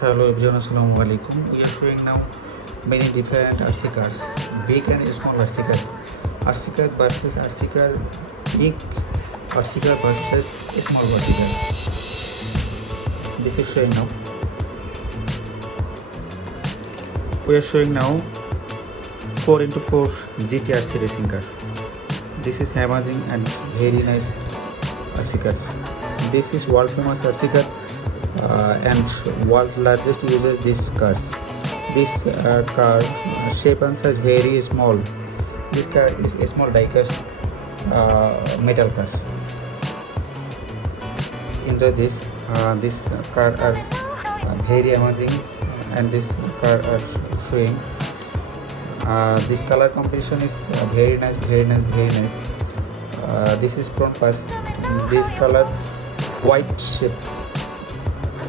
Hello everyone, assalamu alaikum. We are showing now many different RC cars, big and small RC cars. RC car versus RC car, big RC car versus small RC car. This is showing now. We are showing now 4x4 GTRC racing car. This is amazing and very nice RC car. This is world famous RC car. And world's largest uses these cars. This car shape and size very small. This car is a small diecast metal car. Enjoy this. This car are very amazing, and this car are showing. This color combination is very nice, very nice, very nice. This is front part. This color white shape.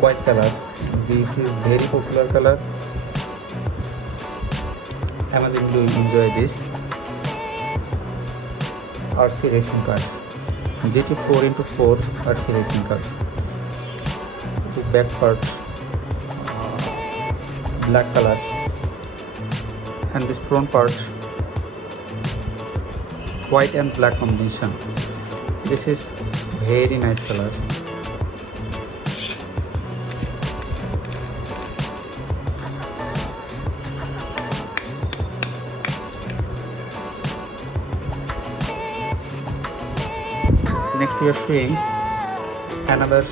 White color. This is very popular color. Amazon will enjoy this RC racing car. GT 4x4 RC racing car. This back part black color, and this front part white and black combination. This is very nice color. Next we are showing another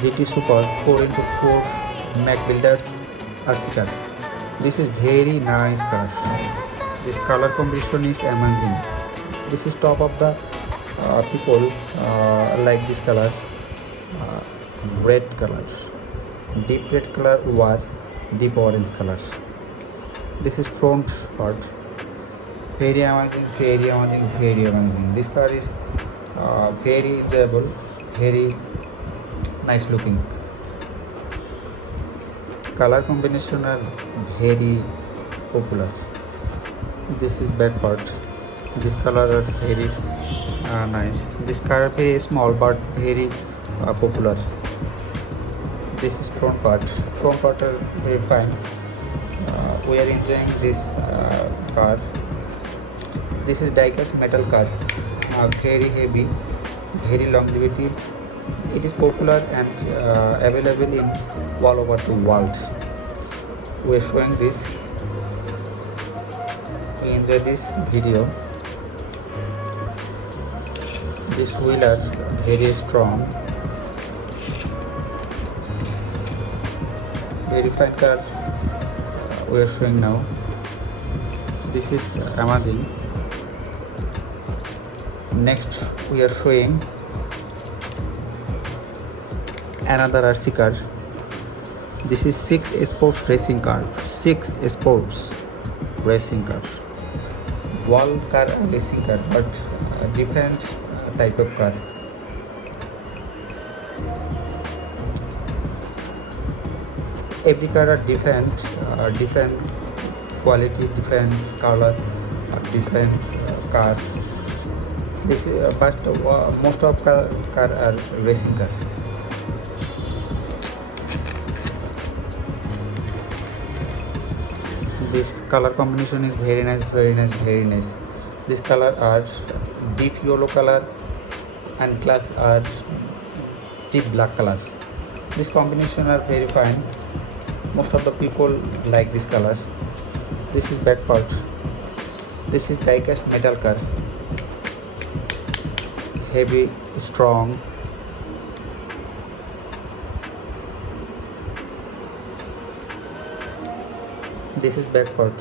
GT Super 4x4 Mac Builders RC car. This is very nice car. This color combination is amazing. This is top of the people like this color, red color, deep red color or deep orange color. This is front part. Very amazing, very amazing, very amazing. This car is very enjoyable, very nice looking. Color combination are very popular. This is back part. This color are very nice. This car is very small but very popular. This is front part. Front part are very fine. We are enjoying this car. This is diecast metal car. Very heavy, very longevity. It is popular and available in all over the world. We are showing this. We enjoy this video. This wheel are very strong. Very fine car. We are showing now. This is amazing. Next we are showing another RC car. This is 6 sports racing car. 6 sports racing car. Wall car racing car, but different type of car. Every car are different, different quality, different color, different car. This but most of car are racing car. This color combination is very nice, very nice, very nice. This color are deep yellow color and glass are deep black color. This combination are very fine. Most of the people like this color. This is back part. This is diecast metal car. Heavy, strong. This is back part.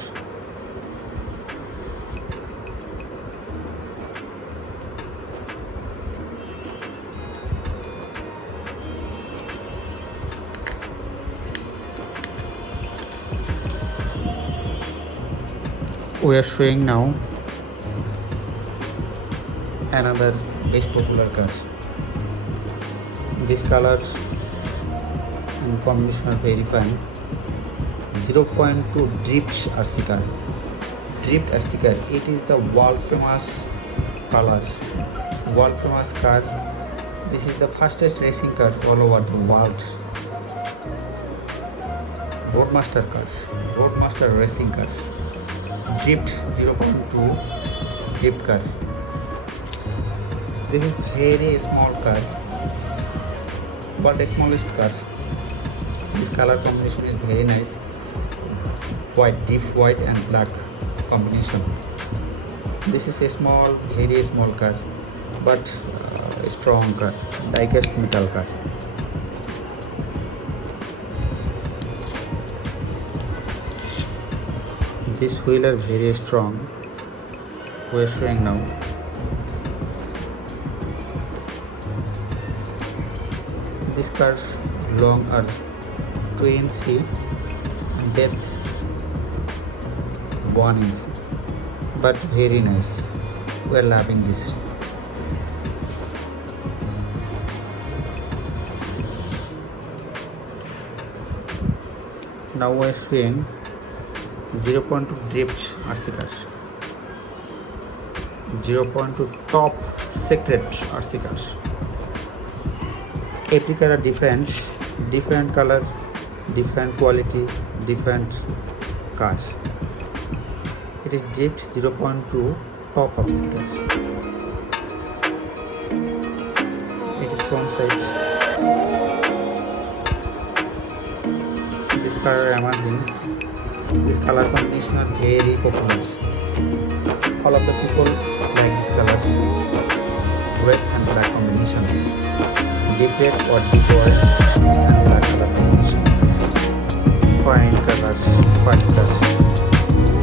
We are showing now another best popular car. This color and combination are very fine. 0.2 drift RC car. Drift RC car. It is the world famous color, world famous car. This is the fastest racing car all over the world. Roadmaster car, Roadmaster racing car, Drift 0.2 Drift car. This is very small car, but the smallest car. This color combination is very nice. White, deep white and black combination. This is a small, very small car, but a strong car, die-cast metal car. This wheel are very strong. We are showing now. This car long are 2 inch, depth 1 inch, but very nice. We are loving this. Now we are showing 0.2 drift RC car, 0.2 top secret RC car. Every car are different color, different quality, different car. It is drift 0.2 top RC car. It is front side. This car are amazing. This color combination are very popular. All of the people like this color, red and black combination, deep red or deep white and black color combination. Fine colors, fine colors.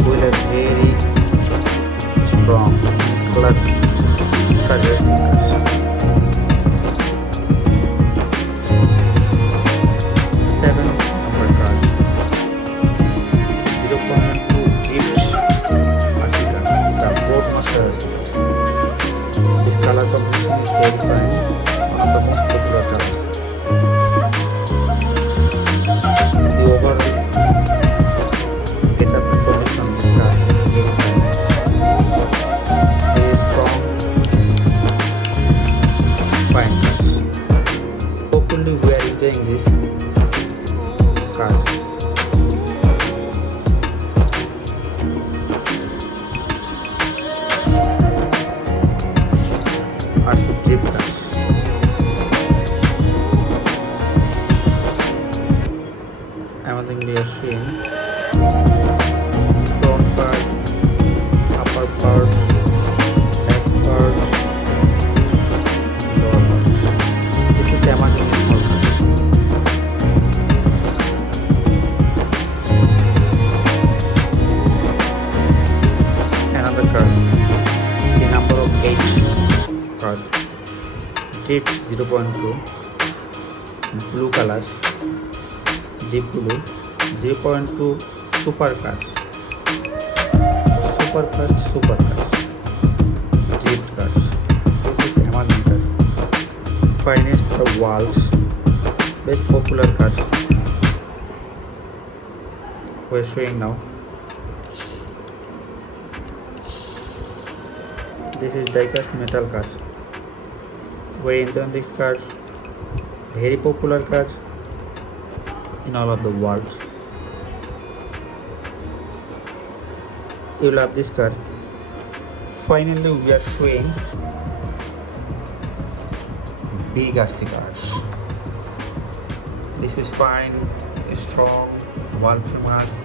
Will a very strong color racing car. 7 number car. 0.2 drift RC car. The Roadmaster. This color combination is very fine. One of the most popular colors. The overall get-up information on this car is very fine. Very strong, fine car. Hopefully, we are enjoying this car. RC drift car. Amazing we are seeing front part, upper part, back part, lower part. This is amazing small car. Another car, the number of 8 car, drift 0.2, blue color, deep blue, 0.2 super car, drift car. This is amazing car, finest of world, best popular car. We are showing now. This is die-cast metal car. We enjoy this car, very popular car in all of the world. You love this car. Finally, we are showing big RC cars. This is fine, strong, world famous,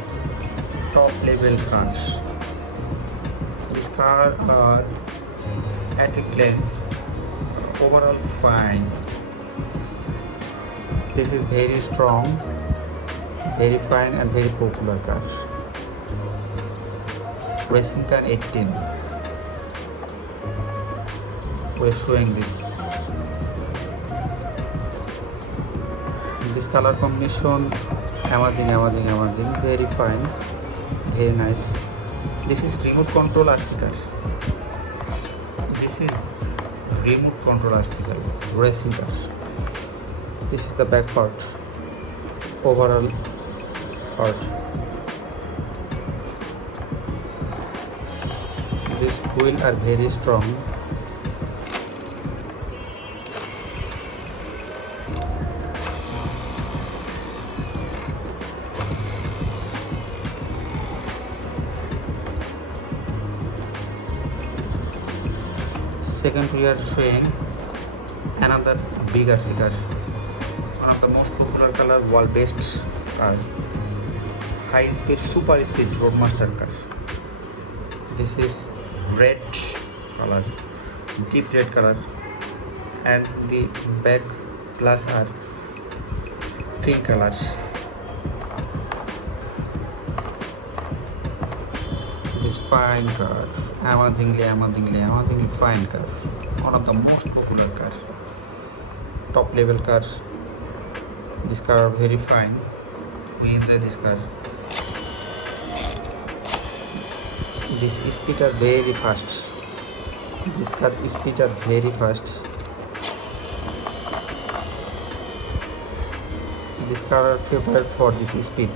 top level cars. This car are at a glance overall fine. This is very strong, very fine and very popular car. Racing car 18. We're showing this. This color combination amazing, very fine, very nice. This is remote control RC car. This is remote control RC car, racing car. This is the back part, overall part. These wheels are very strong. Second, we are showing another big RC car, one of the most popular color wall-based car, high-speed, super speed roadmaster car. This is red color, deep red color, and the back glass are pink colors. This fine car, amazingly fine car, one of the most popular car, top level car. This car are very fine. We enjoy this car. This speed are very fast. This car speed are very fast. This car are favorite for this speed.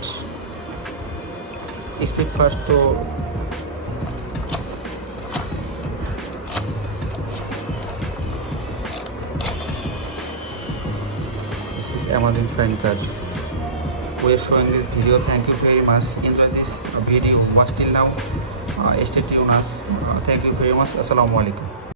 Speed fast to amazing fine car. We are showing this video. Thank you very much. Enjoy this video. Watch till now. Stay tuned us. Thank you very much. Assalamu alaikum.